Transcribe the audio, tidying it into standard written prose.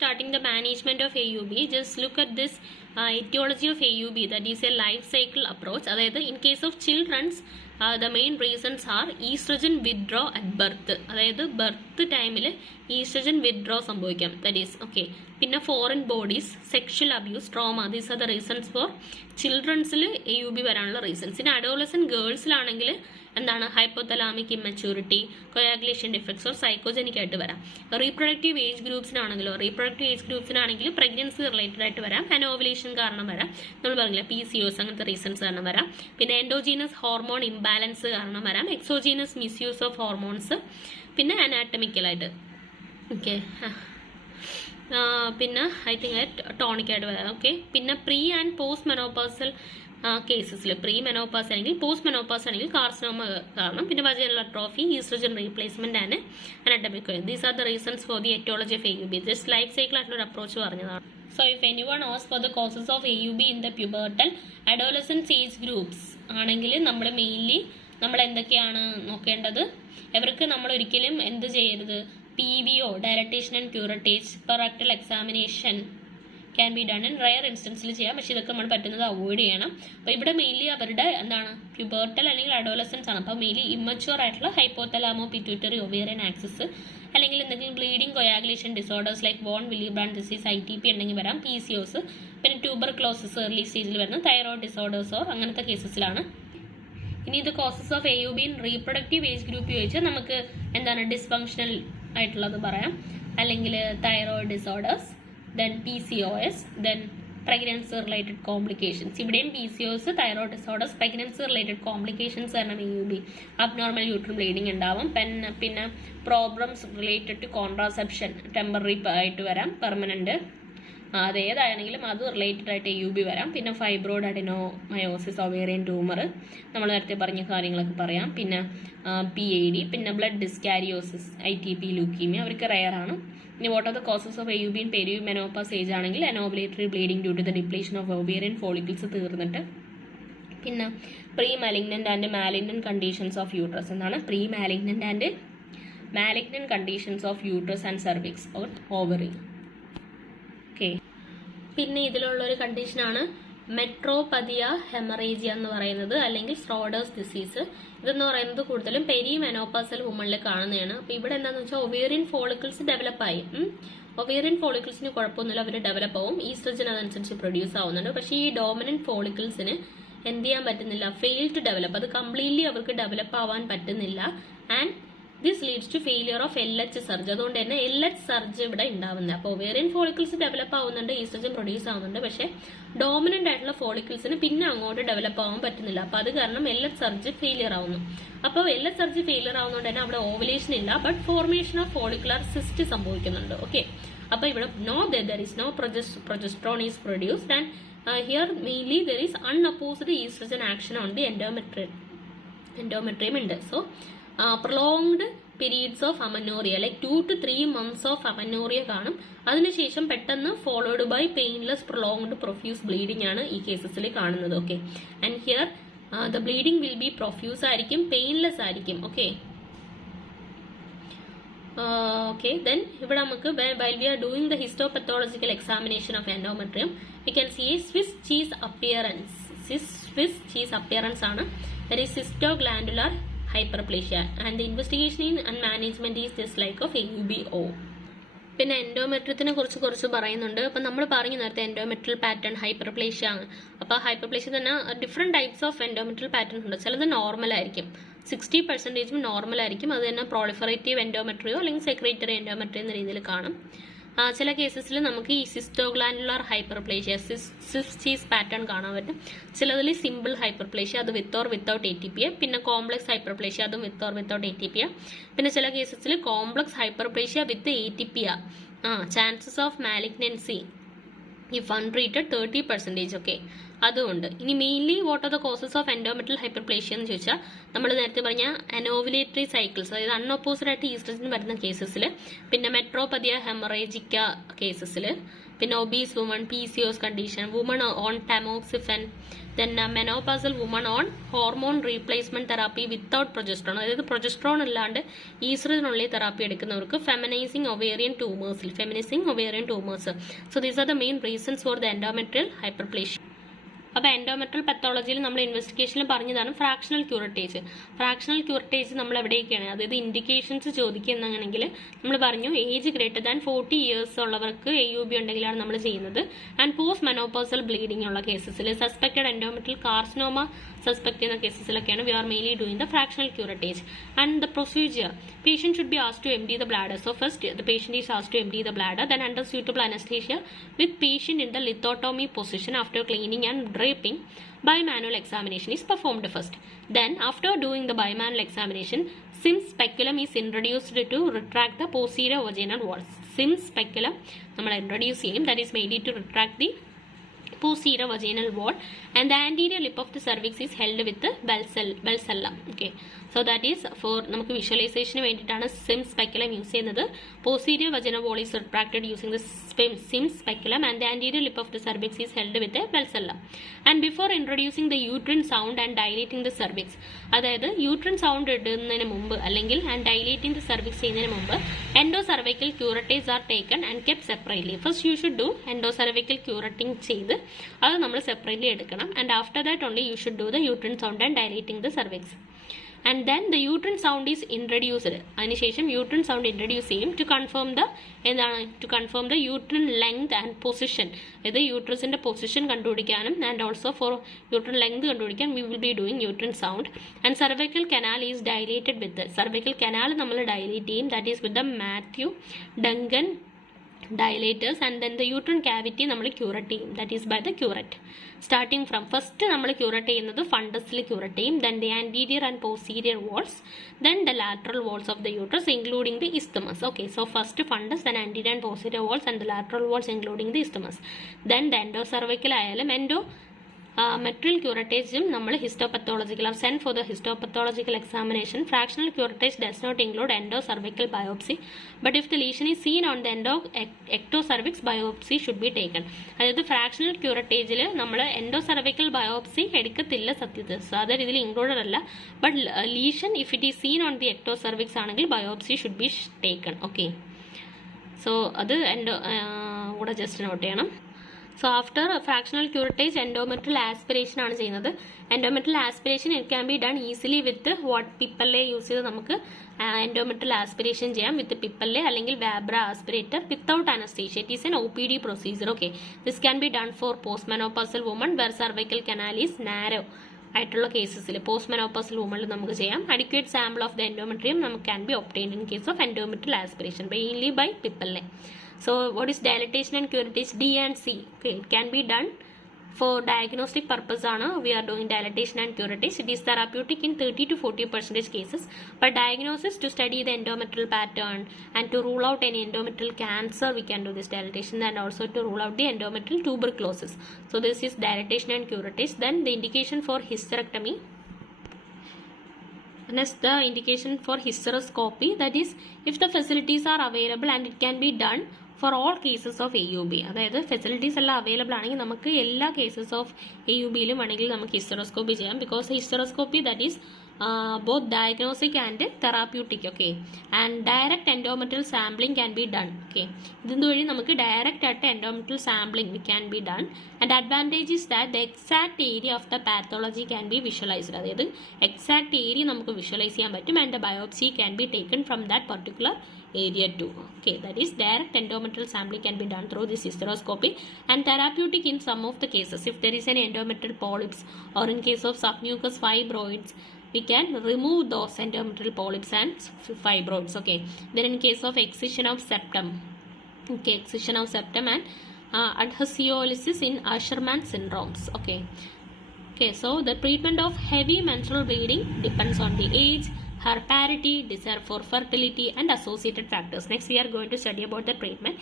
starting the management of AUB, just look at this etiology of AUB, that is a life cycle approach. അതായത് in case of children's the main reasons are estrogen withdraw at birth. അതായത് birth ടൈമിൽ oestrogen withdraw സംഭവിക്കാം, that is okay. പിന്നെ foreign bodies, sexual abuse, trauma, these are the reasons for ചിൽഡ്രൻസിൽ AUB വരാനുള്ള reasons. ഇനി adolescent ഗേൾസിലാണെങ്കിൽ എന്താണ് hypothalamic immaturity, coagulation defects or psychogenic ആയിട്ട് വരാം. റീപ്രൊഡക്റ്റീവ് ഏജ് ഗ്രൂപ്പ്സിനാണെങ്കിലും പ്രഗ്നൻസി റിലേറ്റഡ് ആയിട്ട് വരാം, അനോവുലേഷൻ കാരണം വരാം, നമ്മൾ പറഞ്ഞില്ല PCOS അങ്ങനത്തെ റീസൺസ് കാരണം വരാം. പിന്നെ എൻഡോജീനസ് ഹോർമോൺ ഇംബാലൻസ് കാരണം വരാം, എക്സോജീനസ് മിസ്യൂസ് ഓഫ് ഹോർമോൺസ്, പിന്നെ അനാറ്റമിക്കലായിട്ട് ഓക്കെ. പിന്നെ ഐ തിങ്ക് ടോണിക് ആയിട്ട് വരാം ഓക്കെ. പിന്നെ പ്രീ ആൻഡ് പോസ്റ്റ് മെനോപാസൽ കേസസിൽ, പ്രീ മെനോപാസ് ആണെങ്കിൽ പോസ്റ്റ് മെനോപാസ് ആണെങ്കിൽ കാർസിനോമ കാരണം, പിന്നെ vaginal atrophy, oestrogen replacement and anatomic. These are the reasons for the aetiology of AUB. Just life cycle ആയിട്ടുള്ള ഒരു അപ്രോച്ച് പറഞ്ഞതാണ്. So if anyone asks for the causes of AUB in the pubertal adolescent age groups ആണെങ്കിൽ നമ്മൾ mainly നമ്മൾ എന്തൊക്കെയാണ് നോക്കേണ്ടത്? ഇവർക്ക് നമ്മൾ ഒരിക്കലും എന്ത് ചെയ്യരുത്? PVO, dilatation and curettage per rectal examination can be done in rare ഇൻസ്റ്റൻസിൽ ചെയ്യാം, പക്ഷേ ഇതൊക്കെ നമ്മൾ പറ്റുന്നത് അവോയ്ഡ് ചെയ്യണം. അപ്പോൾ ഇവിടെ മെയിൻലി അവരുടെ എന്താണ് പ്യൂബർട്ടൽ അല്ലെങ്കിൽ അഡോളസൻസ് ആണ്. അപ്പോൾ മെയിൻലി ഇമ്മച്യൂർ ആയിട്ടുള്ള ഹൈപ്പോതലാമോ പിറ്റ്യൂട്ടറി ഒവേറിയൻ ആക്സിസ്, അല്ലെങ്കിൽ എന്തെങ്കിലും bleeding coagulation disorders like von Willebrand disease, ITP ഉണ്ടെങ്കിൽ വരാം, PCOS, പിന്നെ ട്യൂബർക്ലോസിസ് ഏർലി സ്റ്റേജിൽ വരുന്ന തൈറോയ്ഡ് ഡിസോർഡേഴ്സ് ഓർ അങ്ങനത്തെ കേസസിലാണ്. ഇനി ഇത് causes of AUB in reproductive age group ചോദിച്ചാൽ നമുക്ക് എന്താണ് ഡിസ്ഫങ്ഷണൽ ആയിട്ടുള്ളത് പറയാം, അല്ലെങ്കിൽ thyroid disorders, then PCOS, then pregnancy related complications. ഇവിടെയും PCOS, thyroid disorders, pregnancy related complications കാരണം AUB, abnormal uterine bleeding ഉണ്ടാവും. പിന്നെ problems related to contraception temporary ആയിട്ട് വരാം, പെർമനന്റ് അതേതാണെങ്കിലും അത് റിലേറ്റഡ് ആയിട്ട് AUB വരാം. പിന്നെ ഫൈബ്രോയിഡ് അഡിനോമയോസിസ്, ഒവേറിയൻ ട്യൂമർ, നമ്മൾ നേരത്തെ പറഞ്ഞ കാര്യങ്ങളൊക്കെ പറയാം. പിന്നെ PID, പിന്നെ ബ്ലഡ് ഡിസ്കാരിയോസിസ്, ITP, ലൂക്കീമിയ അവർക്ക് റയർ ആണ്. ഇനി what are the causes of AUB in peri menopause age ആണെങ്കിൽ anovulatory bleeding due to the depletion of ovarian follicles തീർന്നിട്ട്. പിന്നെ pre malignant and malignant conditions of uterus. എന്താണ് pre malignant and malignant conditions of uterus and cervix or ovary. Okay. പിന്നെ ഇതിലുള്ള ഒരു കണ്ടീഷനാണ് മെട്രോപതിയ ഹെമറേജിയ എന്ന് പറയുന്നത്, അല്ലെങ്കിൽ സ്ട്രോഡേഴ്സ് ഡിസീസ്. ഇതെന്ന് പറയുന്നത് കൂടുതലും പെരി മെനോപാസൽ വുമണിൽ കാണുന്നതാണ്. അപ്പോൾ ഇവിടെ എന്താണെന്ന് വെച്ചാൽ ഒവേറിയൻ ഫോളിക്കിൾസ് ഡെവലപ്പായി. ഒവേറിയൻ ഫോളിക്കിൾസിന് കുഴപ്പമൊന്നുമില്ല, അവർ ഡെവലപ്പ് ആവും, ഈസ്ട്രജൻ അതനുസരിച്ച് പ്രൊഡ്യൂസ് ആവുന്നുണ്ട്. പക്ഷേ ഈ ഡോമിനന്റ് ഫോളിക്കിൾസിന് എന്ത് ചെയ്യാൻ പറ്റുന്നില്ല? Fail to develop. അത് കംപ്ലീറ്റ്ലി അവർക്ക് ഡെവലപ്പ് ആവാൻ പറ്റുന്നില്ല. And this leads to failure of LH surge. അതുകൊണ്ട് തന്നെ LH സർജ് ഇവിടെ ഉണ്ടാവുന്നത്. അപ്പോൾ ഒവേറിയൻ ഫോളിക്കിൾസ് ഡെവലപ്പ് ആവുന്നുണ്ട്, ഈസ്ട്രജൻ പ്രൊഡ്യൂസ് ആവുന്നുണ്ട്, പക്ഷേ ഡോമിനന്റ് ആയിട്ടുള്ള ഫോളിക്കിൾസിന് പിന്നെ അങ്ങോട്ട് ഡെവലപ്പ് ആവാൻ പറ്റുന്നില്ല. അപ്പോൾ അത് കാരണം LH സർജ് ഫെയിലിയർ ആവുന്നു. അപ്പോൾ LH സർജ് ഫെയിലിയർ ആവുന്നതുകൊണ്ട് തന്നെ അവിടെ ഓവുലേഷൻ ഇല്ല, but formation of follicular cyst സംഭവിക്കുന്നുണ്ട്. ഓക്കെ. അപ്പോൾ ഇവിടെ there is no progesterone is produced, and here mainly there is unopposed estrogen action on the endometrium ഉണ്ട്. So prolonged periods of amenorrhea, like 2 to 3 months of amenorrhea കാണും. അതിനുശേഷം പെട്ടെന്ന് followed by painless prolonged profuse bleeding ആണ് ഈ കേസസിൽ കാണുന്നത്. Okay. And here the bleeding will be profuse ആയിരിക്കും, painless ആയിരിക്കും. ഓക്കെ. ഓക്കെ. ദെൻ ഇവിടെ നമുക്ക് while we are doing the histopathological examination of endometrium, we can see a Swiss cheese appearance ആണ്. That is cystoglandular hyperplasia, and the investigation and management is just like of AUBO. പിന്നെ എൻഡോമെട്രിയത്തിനെ കുറിച്ച് പറയുന്നുണ്ട്. അപ്പം നമ്മൾ പറഞ്ഞു നേരത്തെ എൻഡോമെട്രിയൽ പാറ്റേൺ ഹൈപ്പർപ്ലേഷ്യ ആണ്. അപ്പോൾ ഹൈപ്പർപ്ലേഷ്യ തന്നെ different types of endometrial pattern ഉണ്ട്. ചിലത് നോർമൽ ആയിരിക്കും, 60% നോർമൽ ആയിരിക്കും. അത് തന്നെ പ്രോളിഫറേറ്റീവ് എൻഡോമെട്രിയോ അല്ലെങ്കിൽ സെക്രേറ്ററി എൻഡോമെട്രിയോ എന്ന രീതിയിൽ കാണും. ചില കേസസിൽ നമുക്ക് ഈ cystoglandular hyperplasia, Swiss cheese pattern കാണാൻ പറ്റും. ചിലതിൽ സിമ്പിൾ ഹൈപ്പർപ്ലേഷ്യ, അത് വിത്ത് ഓർ വിത്തൗട്ട് ATP. പിന്നെ കോംപ്ലക്സ് ഹൈപ്പർപ്ലേഷ്യ, അതും വിത്ത് ഓർ വിത്തൗട്ട് ATP. പിന്നെ ചില കേസസിൽ complex hyperplasia with ATP. Chances of malignancy if untreated 30%. Okay. അതുകൊണ്ട് ഇനി mainly what are the causes of endometrial hyperplasia എന്ന് ചോദിച്ചാൽ നമ്മൾ നേരത്തെ പറഞ്ഞ അനോവുലേറ്ററി സൈക്കിൾസ്, അതായത് അൺഓപ്പോസ്ഡ് ആയിട്ട് ഈസ്ട്രജൻ വരുന്ന കേസസിൽ, പിന്നെ മെട്രോപതിയ ഹെമറേജിക്ക കേസസിൽ, പിന്നെ obese woman, PCOS condition, woman on tamoxifen, then menopausal woman on hormone replacement therapy without progesterone, അതായത് പ്രൊജസ്ട്രോൺ ഇല്ലാണ്ട് ഈസ്ട്രജൻ ഉള്ള തെറാപ്പി എടുക്കുന്നവർക്ക് feminising ovarian tumours. So these are the main reasons for the endometrial hyperplasia. അപ്പോൾ endometrial പത്തോളജിയിൽ നമ്മൾ ഇൻവെസ്റ്റിഗേഷനിൽ പറഞ്ഞതാണ് fractional curettage നമ്മൾ എവിടെയൊക്കെയാണ്, അതായത് ഇൻഡിക്കേഷൻസ് ചോദിക്കുകയാണെങ്കിൽ നമ്മൾ പറഞ്ഞു ഏജ് ഗ്രേറ്റർ ദാൻ 40 years ഉള്ളവർക്ക് AUB ഉണ്ടെങ്കിലാണ് നമ്മൾ ചെയ്യുന്നത്. ആൻഡ് പോസ്റ്റ് മെനോപോസൽ ബ്ലീഡിംഗ് ഉള്ള കേസസിൽ, സസ്പെക്റ്റഡ് എൻഡോമെട്രിയൽ കാർസിനോമ സസ്പെക്ട് ചെയ്യുന്ന കേസസിലൊക്കെയാണ് we are mainly doing the fractional curettage. And the procedure, patient should be asked to empty the bladder. So first the patient is asked to empty the bladder, then under suitable anesthesia with patient in the lithotomy position after cleaning and draping, bimanual examination is performed first. Then after doing the bimanual examination, Sims speculum is introduced to retract the posterior vaginal wall. Sims speculum നമ്മൾ introduce ചെയ്യും, that is mainly to retract the posterior vaginal wall, and the anterior lip of the cervix is held with the Valsalva. Okay, so that is for നമുക്ക് വിഷ്വലൈസേഷന് വേണ്ടിയിട്ടാണ് SIM speculum use ചെയ്യുന്നത്. posterior vaginal wall is retracted using the sim speculum, and the anterior lip of the cervix is held with the Valsalva. And before introducing the uterine sound and dilating the cervix, അതായത് uterine sound ഇടുന്നതിന് മുമ്പ് അല്ലെങ്കിൽ and dilating the cervix ചെയ്യുന്നതിന് മുമ്പ് endocervical curettes are taken and kept separately. First you should do endocervical curetting ചെയ്ത് അത് നമ്മൾ separately എടുക്കണം. And after that only you should do the uterine sound and dilating the cervix. And then the uterine sound is introduced. അതിനുശേഷം uterine sound introduce ചെയ്യും to confirm the uterine length and position. ഇത് യൂട്രസിന്റെ position കണ്ടുപിടിക്കാനും and also for uterine length കണ്ടുപിടിക്കാൻ we will be doing uterine sound. And cervical canal is dilated with the cervical canal നമ്മൾ dilate ചെയ്യും, that is with the Matthew Duncan dilators. And then the uterine cavity നമ്മൾ curate ചെയ്യും, that is by the curette. Starting from first നമ്മൾ curate ചെയ്യുന്നത് fundusൽ curate ചെയ്യും, then the anterior and posterior walls, then the lateral walls of the uterus including the isthmus. Okay, so first fundus, then anterior and posterior walls, and the lateral walls including the isthmus. Then the endocervical ആയാലും മെട്രിയൽ ക്യൂറേറ്റേജും നമ്മൾ histopathological are send for the histopathological examination. Fractional curettage does not include endocervical biopsy, but if the lesion is seen on the ectocervix biopsy should be taken. അതായത് fractional ക്യൂറേറ്റേജിൽ നമ്മൾ endocervical biopsy എടുക്കത്തില്ല സത്യത്തിൽ, so അതൊരു ഇതിൽ included അല്ല. But lesion if it is seen on the ectocervix ആണെങ്കിൽ biopsy should be taken. Okay, so അത് കൂടെ ജസ്റ്റ് നോട്ട് ചെയ്യണം. So after fractional curettage endometrial aspiration ആണ് ചെയ്യുന്നത്. Endometrial aspiration it can be done easily with pipelle use ചെയ്ത് നമുക്ക് endometrial aspiration ചെയ്യാം with pipelle അല്ലെങ്കിൽ Vabra aspirator without anaesthesia. It is an OPD procedure. Okay, this can be done for post menopausal woman were cervical canal is narrow ആയിട്ടുള്ള കേസസിൽ post menopausal വുമണിൽ നമുക്ക് ചെയ്യാം. Adequate sample of the endometrium നമുക്ക് can be obtained in case of endometrial aspiration mainly by pipelle. So what is dilatation and curettage? D and C. Okay, it can be done for diagnostic purpose. We are doing dilatation and curettage. It is therapeutic in 30 to 40% cases. But diagnosis, to study the endometrial pattern and to rule out any endometrial cancer, we can do this dilatation, and also to rule out the endometrial tuberculosis. So this is dilatation and curettage. Then the indication for hysterectomy. Next, the indication for hysteroscopy, that is if the facilities are available and it can be done for all cases of AUB. അതായത് facilities എല്ലാം available ആണെങ്കിൽ നമുക്ക് എല്ലാ cases of AUBയിലും വേണമെങ്കിൽ നമുക്ക് hysteroscopy ചെയ്യാം. Because hysteroscopy that is both diagnostic and therapeutic. Okay, and direct endometrial sampling can be done. Okay, ഇതുവഴി നമുക്ക് ഡയറക്റ്റ് ആയിട്ട് endometrial sampling can be done, and advantage is that the exact area of the pathology can be visualized. അതായത് exact area നമുക്ക് visualize ചെയ്യാൻ പറ്റും, and the biopsy can be taken from that particular area too. Okay, that is direct endometrial sampling can be done through this hysteroscopy, and therapeutic in some of the cases. If there is any endometrial polyps or in case of submucous fibroids, we can remove those endometrial polyps and fibroids. Okay, then in case of excision of septum, okay, excision of septum and adhesiolysis in Asherman syndromes. Okay, so the treatment of heavy menstrual bleeding depends on the age, her parity, desire for fertility and associated factors. Next we are going to study about the treatment.